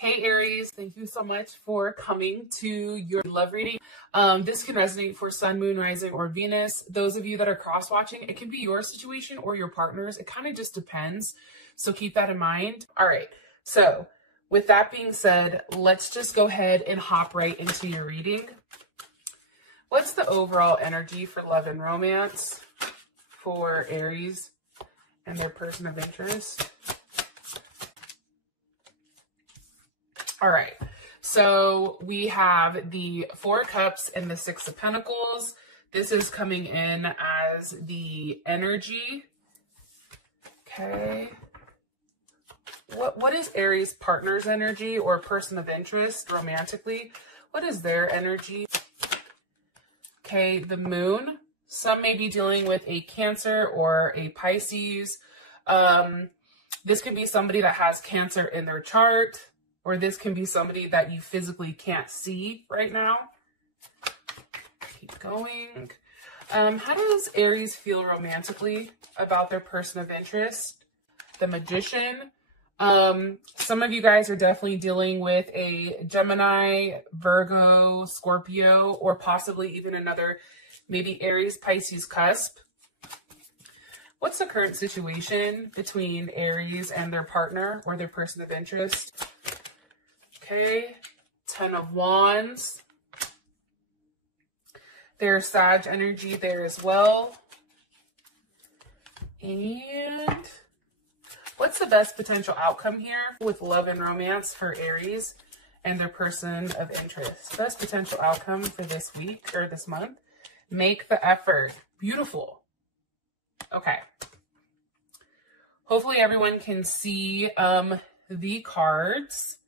Hey Aries, thank you so much for coming to your love reading. This can resonate for Sun, Moon, Rising, or Venus. Those of you that are cross-watching, it can be your situation or your partner's. It kind of just depends. So keep that in mind. All right. So with that being said, let's just go ahead and hop right into your reading. What's the overall energy for love and romance for Aries and their person of interest? All right, so we have the Four of Cups and the Six of Pentacles. This is coming in as the energy. Okay. What is Aries partner's energy or person of interest romantically? What is their energy? Okay, the moon. Some may be dealing with a Cancer or a Pisces. This can be somebody that has Cancer in their chart. Or this can be somebody that you physically can't see right now. Keep going. How does Aries feel romantically about their person of interest? The Magician. Some of you guys are definitely dealing with a Gemini, Virgo, Scorpio, or possibly even another maybe Aries, Pisces cusp. What's the current situation between Aries and their partner or their person of interest? Okay, 10 of Wands. There's Sag energy there as well. And what's the best potential outcome here with love and romance for Aries and their person of interest? Best potential outcome for this week or this month. Make the effort. Beautiful. Okay. Hopefully everyone can see the cards.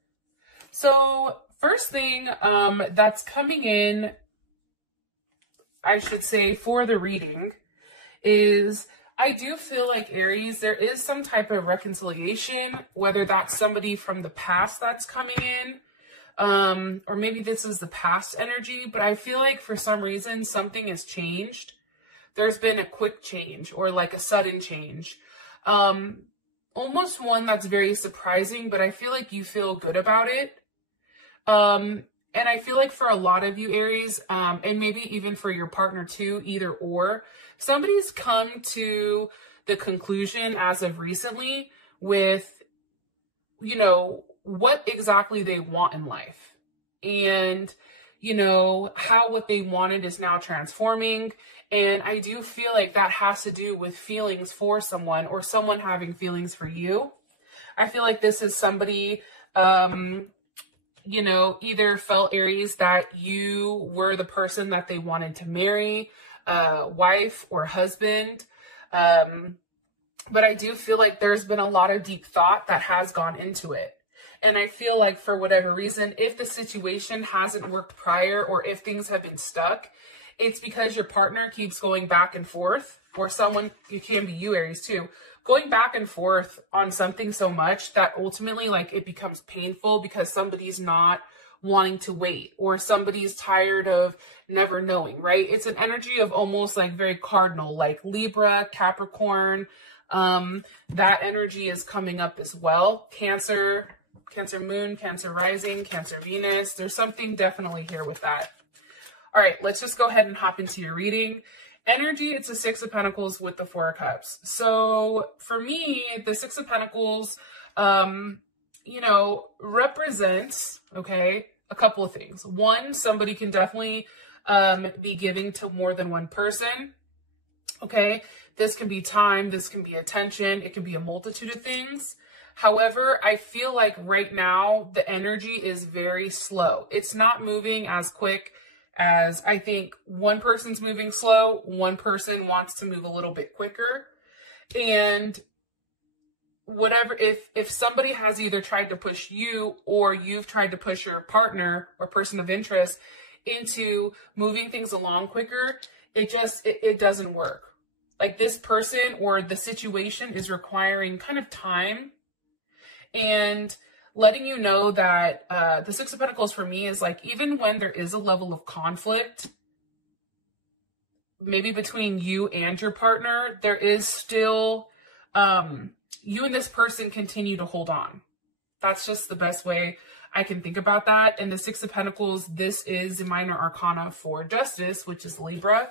So first thing that's coming in, I should say, for the reading is I do feel like Aries, there is some type of reconciliation, whether that's somebody from the past that's coming in, or maybe this is the past energy, but I feel like for some reason something has changed. There's been a quick change or like a sudden change. Almost one that's very surprising, but I feel like you feel good about it. And I feel like for a lot of you Aries, and maybe even for your partner too, either or, somebody's come to the conclusion as of recently with, you know, what exactly they want in life. And, you know, how what they wanted is now transforming. And I do feel like that has to do with feelings for someone or someone having feelings for you. I feel like this is somebody, you know, either felt Aries that you were the person that they wanted to marry, wife or husband. But I do feel like there's been a lot of deep thought that has gone into it. And I feel like for whatever reason, if the situation hasn't worked prior or if things have been stuck, it's because your partner keeps going back and forth, or someone, it can be you Aries too, going back and forth on something so much that ultimately like it becomes painful because somebody's not wanting to wait or somebody's tired of never knowing, right? It's an energy of almost like very cardinal, like Libra, Capricorn. That energy is coming up as well. Cancer, Cancer Moon, Cancer Rising, Cancer Venus. There's something definitely here with that. All right, let's just go ahead and hop into your reading. Energy, it's a Six of Pentacles with the Four of Cups. So for me, the Six of Pentacles, you know, represents, okay, a couple of things. One, somebody can definitely be giving to more than one person, okay? This can be time, this can be attention, it can be a multitude of things. However, I feel like right now the energy is very slow. It's not moving as quick as I think one person's moving slow, one person wants to move a little bit quicker. And whatever, if somebody has either tried to push you or you've tried to push your partner or person of interest into moving things along quicker, it doesn't work. Like this person or the situation is requiring kind of time and letting you know that the Six of Pentacles for me is like, even when there is a level of conflict, maybe between you and your partner, there is still, you and this person continue to hold on. That's just the best way I can think about that. And the Six of Pentacles, this is the minor arcana for Justice, which is Libra.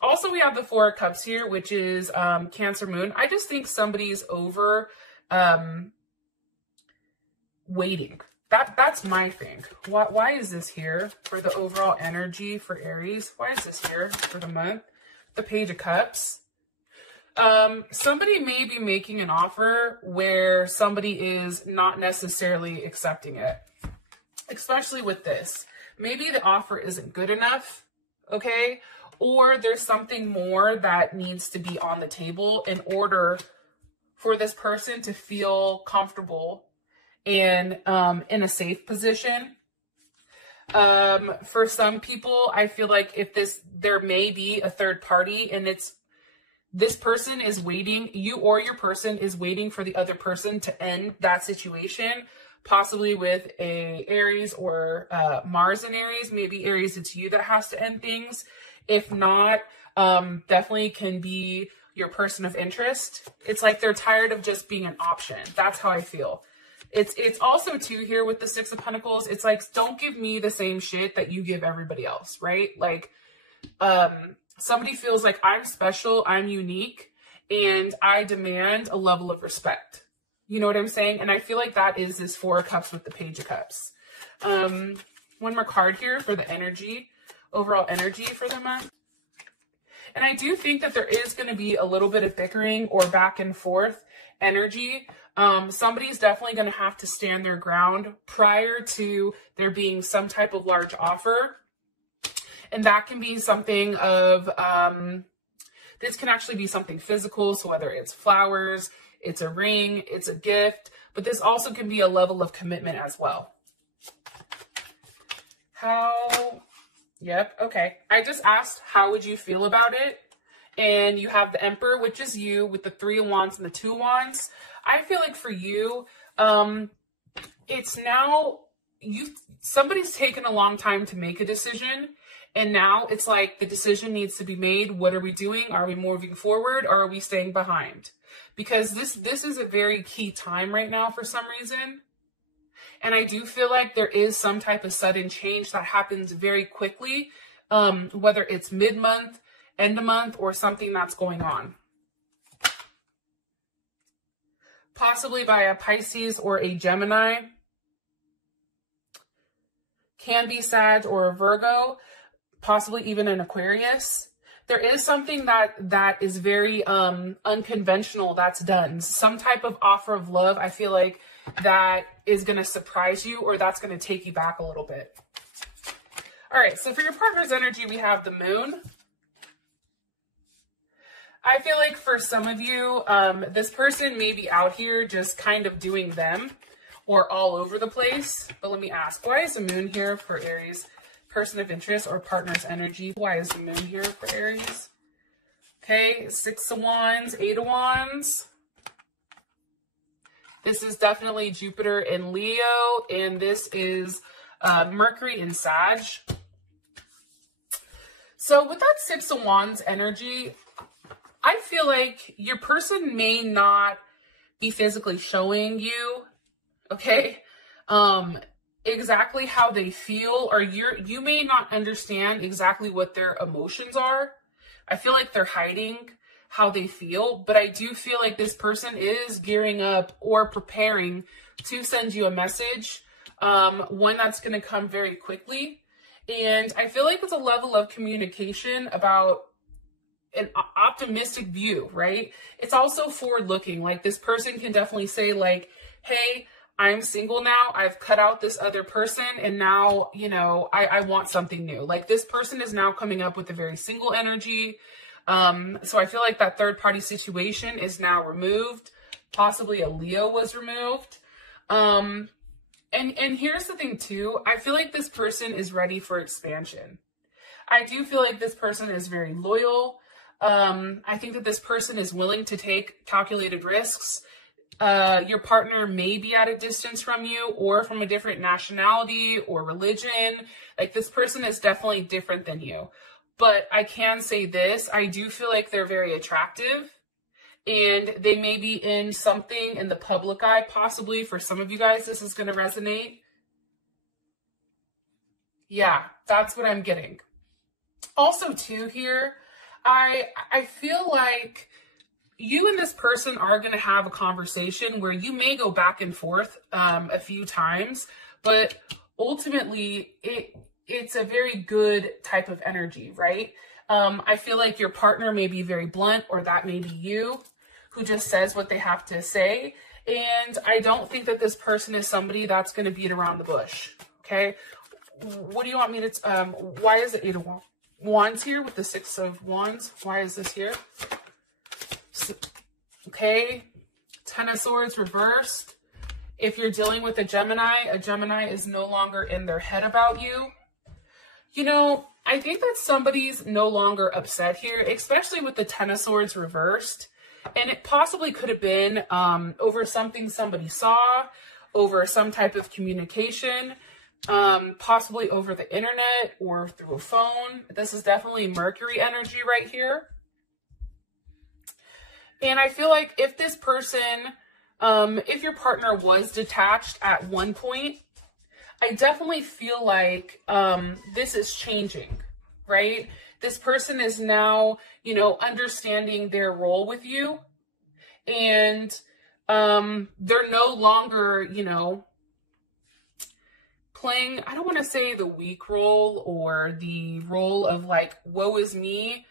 Also, we have the Four of Cups here, which is Cancer Moon. I just think somebody's over waiting. That's my thing. Why is this here for the overall energy for Aries? Why is this here for the month? The Page of Cups. Somebody may be making an offer where somebody is not necessarily accepting it, especially with this. Maybe the offer isn't good enough, okay? Or there's something more that needs to be on the table in order for this person to feel comfortable and in a safe position. For some people, I feel like if there may be a third party and this person is waiting, you or your person is waiting for the other person to end that situation, possibly with a Aries or Mars in Aries. Maybe Aries, it's you that has to end things. If not, definitely can be your person of interest. It's like they're tired of just being an option. That's how I feel. It's also too here with the Six of Pentacles. It's like, don't give me the same shit that you give everybody else, right? Like, somebody feels like I'm special, I'm unique, and I demand a level of respect. You know what I'm saying? And I feel like that is this Four of Cups with the Page of Cups. One more card here for the energy, overall energy for the month. And I do think that there is going to be a little bit of bickering or back and forth energy. Somebody's definitely going to have to stand their ground prior to there being some type of large offer. And that can be something of, this can actually be something physical. So whether it's flowers, it's a ring, it's a gift, but this also can be a level of commitment as well. Yep, okay. I just asked, how would you feel about it? And you have the Emperor, which is you, with the Three of Wands and the Two of Wands. I feel like for you, it's now, somebody's taken a long time to make a decision. And now it's like the decision needs to be made. What are we doing? Are we moving forward or are we staying behind? Because this is a very key time right now for some reason. And I do feel like there is some type of sudden change that happens very quickly, whether it's mid-month, end of month, or something that's going on. Possibly by a Pisces or a Gemini. Can be Sag or a Virgo. Possibly even an Aquarius. There is something that is very unconventional that's done. Some type of offer of love, I feel like, that is going to surprise you, or that's going to take you back a little bit. All right, so for your partner's energy, we have the Moon. I feel like for some of you, this person may be out here just kind of doing them or all over the place. But let me ask, why is the Moon here for Aries? Person of interest or partner's energy. Why is the Moon here for Aries? Okay, Six of Wands, Eight of Wands. This is definitely Jupiter in Leo, and this is Mercury in Sag. So with that Six of Wands energy, I feel like your person may not be physically showing you, okay, exactly how they feel, or you may not understand exactly what their emotions are. I feel like they're hiding how they feel, but I do feel like this person is gearing up or preparing to send you a message, one that's going to come very quickly. And I feel like it's a level of communication about an optimistic view, right? It's also forward looking. Like this person can definitely say like, hey, I'm single now. I've cut out this other person and now, you know, I want something new. Like this person is now coming up with a very single energy. So I feel like that third party situation is now removed. Possibly a Leo was removed. And here's the thing too. I feel like this person is ready for expansion. I do feel like this person is very loyal. I think that this person is willing to take calculated risks. Your partner may be at a distance from you or from a different nationality or religion. Like this person is definitely different than you. But I can say this, I do feel like they're very attractive and they may be in something in the public eye. Possibly for some of you guys, this is going to resonate. Yeah, that's what I'm getting. Also too here, I feel like you and this person are going to have a conversation where you may go back and forth a few times, but ultimately it's a very good type of energy, right? I feel like your partner may be very blunt, or that may be you who just says what they have to say. And I don't think that this person is somebody that's going to beat around the bush. Okay. What do you want me to, why is it 8 of Wands here with the 6 of Wands? Why is this here? So, okay. 10 of Swords reversed. If you're dealing with a Gemini is no longer in their head about you. You know, I think that somebody's no longer upset here, especially with the 10 of Swords reversed. And it possibly could have been over something somebody saw, over some type of communication, possibly over the internet or through a phone. This is definitely Mercury energy right here. And I feel like if this person, if your partner was detached at one point, I definitely feel like this is changing, right? This person is now, you know, understanding their role with you, and they're no longer, you know, playing, I don't want to say the weak role or the role of like, woe is me.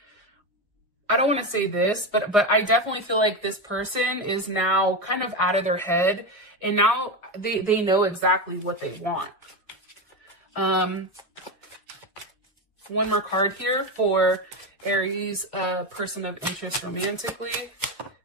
I don't want to say this, but I definitely feel like this person is now kind of out of their head, and now they know exactly what they want. One more card here for Aries, person of interest romantically.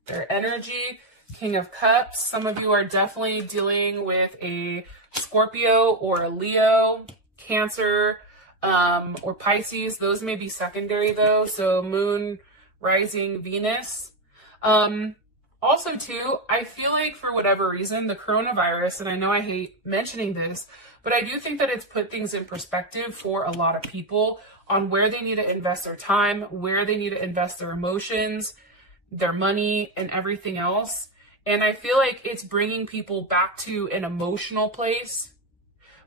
Their energy, King of Cups. Some of you are definitely dealing with a Scorpio or a Leo, Cancer, or Pisces. Those may be secondary though. So Moon, Rising, Venus. Also too, I feel like for whatever reason, the coronavirus, and I know I hate mentioning this, but I do think that it's put things in perspective for a lot of people on where they need to invest their time, where they need to invest their emotions, their money, and everything else. And I feel like it's bringing people back to an emotional place.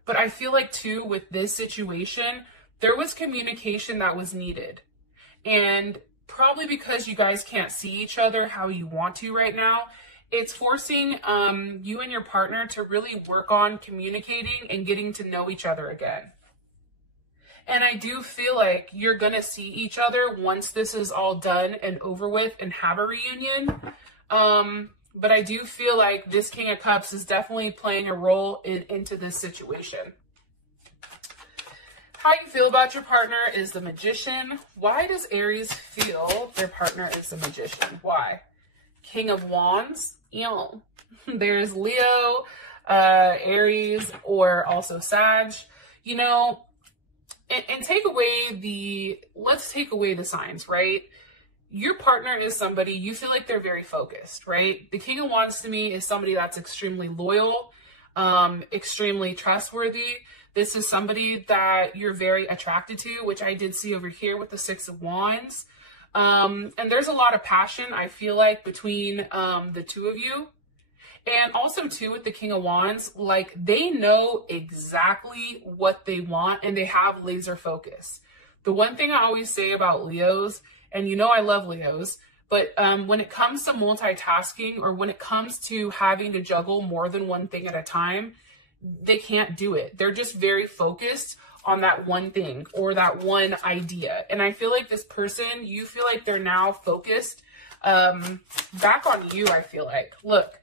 But I feel like too, with this situation, there was communication that was needed. And probably because you guys can't see each other how you want to right now, it's forcing you and your partner to really work on communicating and getting to know each other again. And I do feel like you're going to see each other once this is all done and over with and have a reunion. But I do feel like this King of Cups is definitely playing a role into this situation. How you feel about your partner is the Magician. Why does Aries feel their partner is the Magician? Why? King of Wands. Ew. There's Leo, Aries, or also Sag. You know, and take away let's take away the signs, right? Your partner is somebody, you feel like they're very focused, right? The King of Wands to me is somebody that's extremely loyal, extremely trustworthy. This is somebody that you're very attracted to, which I did see over here with the 6 of Wands. And there's a lot of passion, I feel like, between the two of you. And also, too, with the King of Wands, like, they know exactly what they want and they have laser focus. The one thing I always say about Leos, and you know I love Leos, but when it comes to multitasking, or when it comes to having to juggle more than one thing at a time, they can't do it. They're just very focused on that one thing or that one idea. And I feel like this person, you feel like they're now focused back on you, I feel like. Look,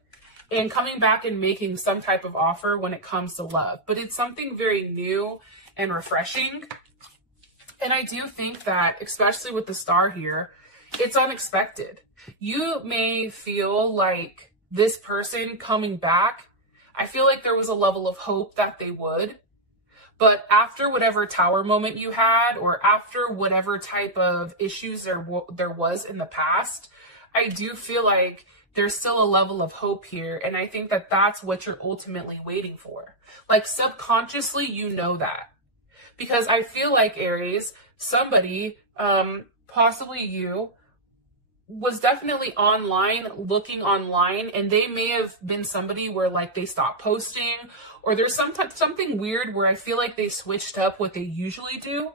and coming back and making some type of offer when it comes to love. But it's something very new and refreshing. And I do think that, especially with the star here, it's unexpected. You may feel like this person coming back, I feel like there was a level of hope that they would. But after whatever tower moment you had, or after whatever type of issues there was in the past, I do feel like there's still a level of hope here. And I think that that's what you're ultimately waiting for. Like, subconsciously, you know that. Because I feel like, Aries, somebody, possibly you, was definitely online, looking online, and they may have been somebody where like they stopped posting, or there's something weird where I feel like they switched up what they usually do.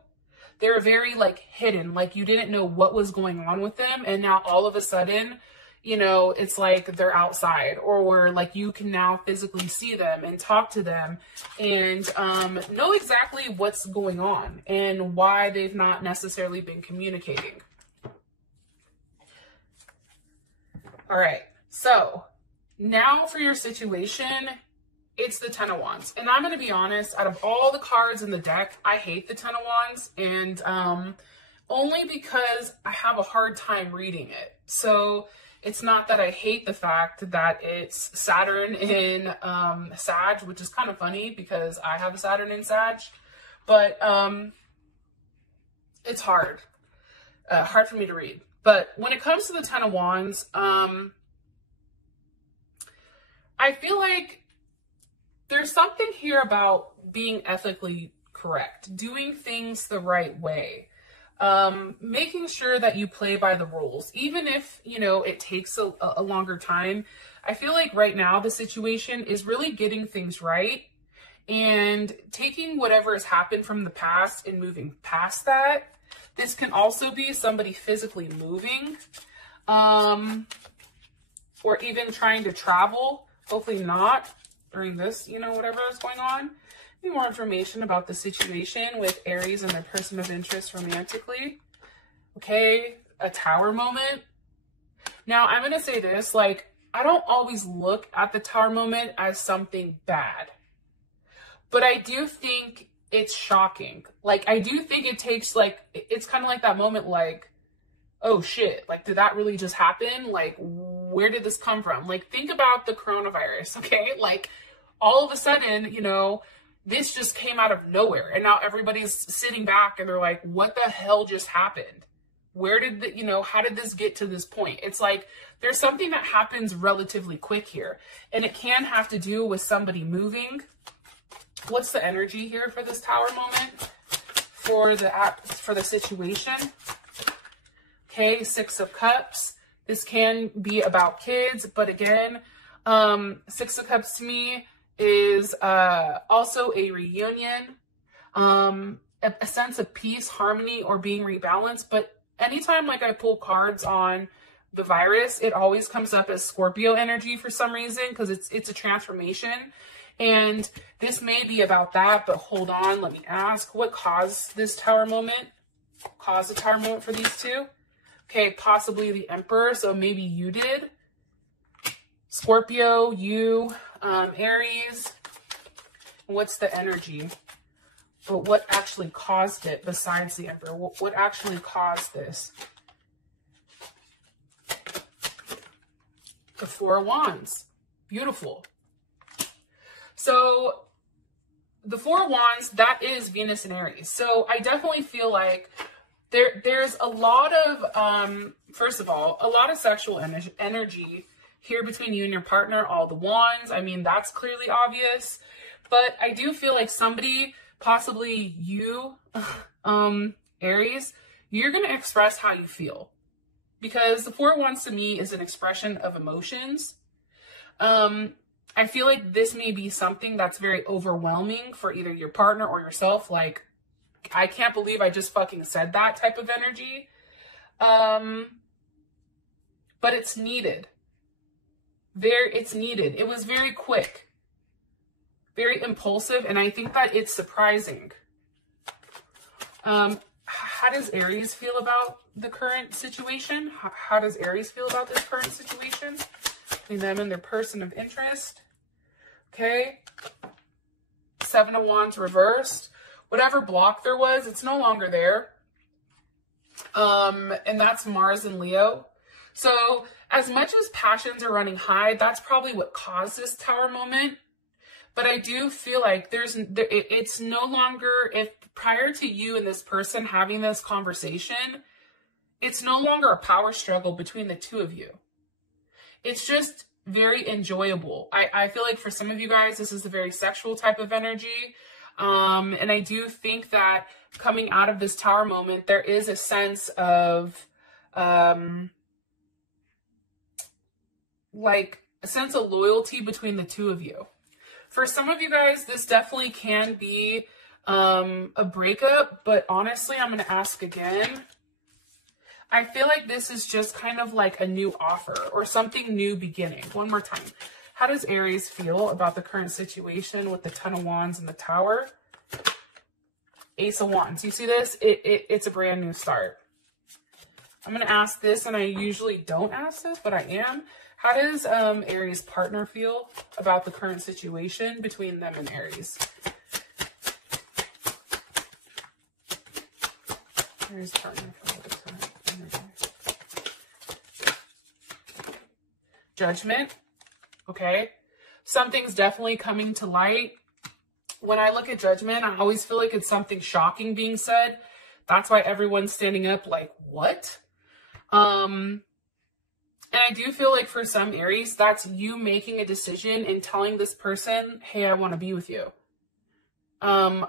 They're very like hidden, like you didn't know what was going on with them, and now all of a sudden, you know, it's like they're outside, or like you can now physically see them and talk to them and know exactly what's going on and why they've not necessarily been communicating. All right, so now for your situation, it's the Ten of Wands. And I'm going to be honest, out of all the cards in the deck, I hate the Ten of Wands, and only because I have a hard time reading it. So it's not that I hate the fact that it's Saturn in Sag, which is kind of funny because I have a Saturn in Sag, but it's hard for me to read. But when it comes to the Ten of Wands, I feel like there's something here about being ethically correct, doing things the right way, making sure that you play by the rules, even if, you know, it takes a longer time. I feel like right now the situation is really getting things right and taking whatever has happened from the past and moving past that. This can also be somebody physically moving, or even trying to travel. Hopefully not during this, you know, whatever is going on. Any more information about the situation with Aries and their person of interest romantically. Okay, a Tower moment. Now, I'm going to say this, like, I don't always look at the Tower moment as something bad, but I do think it's shocking. Like, I do think it takes, like, it's kind of like that moment, like, oh shit, like, did that really just happen? Like, where did this come from? Like, think about the coronavirus, okay? Like, all of a sudden, you know, this just came out of nowhere, and now everybody's sitting back and they're like, what the hell just happened? Where did the, you know, how did this get to this point? It's like, there's something that happens relatively quick here, and it can have to do with somebody moving. What's the energy here for this Tower moment for the situation? Okay, Six of Cups. This can be about kids, but again, Six of Cups to me is also a reunion, a sense of peace, harmony, or being rebalanced. But anytime like I pull cards on the virus, it always comes up as Scorpio energy for some reason, because it's a transformation. And this may be about that, but hold on, let me ask, what caused this Tower moment? Caused the Tower moment for these two? Okay, possibly the Emperor, so maybe you did. Scorpio, you, Aries. What's the energy? But what actually caused it besides the Emperor? What actually caused this? The Four of Wands. Beautiful. So the Four of Wands, that is Venus and Aries. So I definitely feel like there's a lot of, first of all, a lot of sexual energy here between you and your partner. All the wands, I mean, that's clearly obvious. But I do feel like somebody, possibly you, Aries, you're going to express how you feel. Because the Four of Wands to me is an expression of emotions. I feel like this may be something that's very overwhelming for either your partner or yourself. Like, I can't believe I just fucking said that type of energy. But it's needed. It's needed. It was very quick, very impulsive, and I think that it's surprising. How does Aries feel about the current situation? How does Aries feel about this current situation? Between them and their person of interest. Okay. Seven of Wands reversed. Whatever block there was, it's no longer there. And that's Mars and Leo. So as much as passions are running high, that's probably what caused this Tower moment. But I do feel like it's no longer, if prior to you and this person having this conversation, it's no longer a power struggle between the two of you. It's just very enjoyable. I feel like for some of you guys, this is a very sexual type of energy. And I do think that coming out of this Tower moment, there is a sense of like a sense of loyalty between the two of you. For some of you guys, this definitely can be a breakup, but honestly, I'm going to ask again. I feel like this is just kind of like a new offer or something new beginning. One more time. How does Aries feel about the current situation with the Ten of Wands and the Tower? Ace of Wands. You see this? It's a brand new start. I'm going to ask this, and I usually don't ask this, but I am. How does Aries' partner feel about the current situation between them and Aries? Aries' partner feel about the current energy. Judgment. Okay. Something's definitely coming to light. When I look at Judgment, I always feel like it's something shocking being said. That's why everyone's standing up like, what? And I do feel like for some Aries, that's you making a decision and telling this person, hey, I want to be with you. I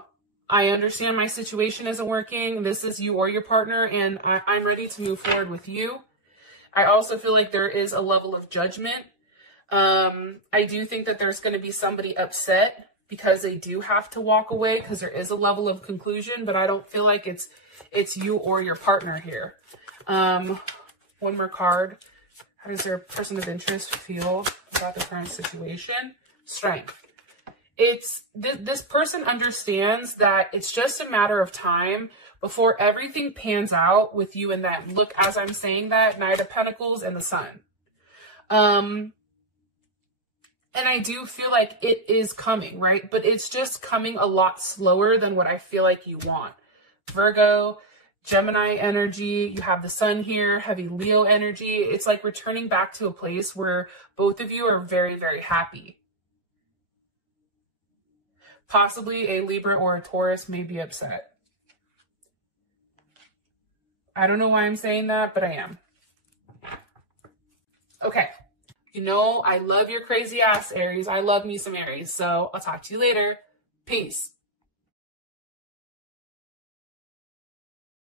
understand my situation isn't working. This is you or your partner, and I'm ready to move forward with you. I also feel like there is a level of judgment. I do think that there's going to be somebody upset because they do have to walk away because there is a level of conclusion, but I don't feel like it's you or your partner here. One more card. How does their person of interest feel about the current situation? Strength. This person understands that it's just a matter of time before everything pans out with you and them. Look, as I'm saying that, Knight of Pentacles and the Sun. And I do feel like it is coming, right? But it's just coming a lot slower than what I feel like you want. Virgo, Gemini energy, you have the Sun here, heavy Leo energy. It's like returning back to a place where both of you are very, very happy. Possibly a Libra or a Taurus may be upset. I don't know why I'm saying that, but I am. Okay. You know, I love your crazy ass, Aries. I love me some Aries. So I'll talk to you later. Peace.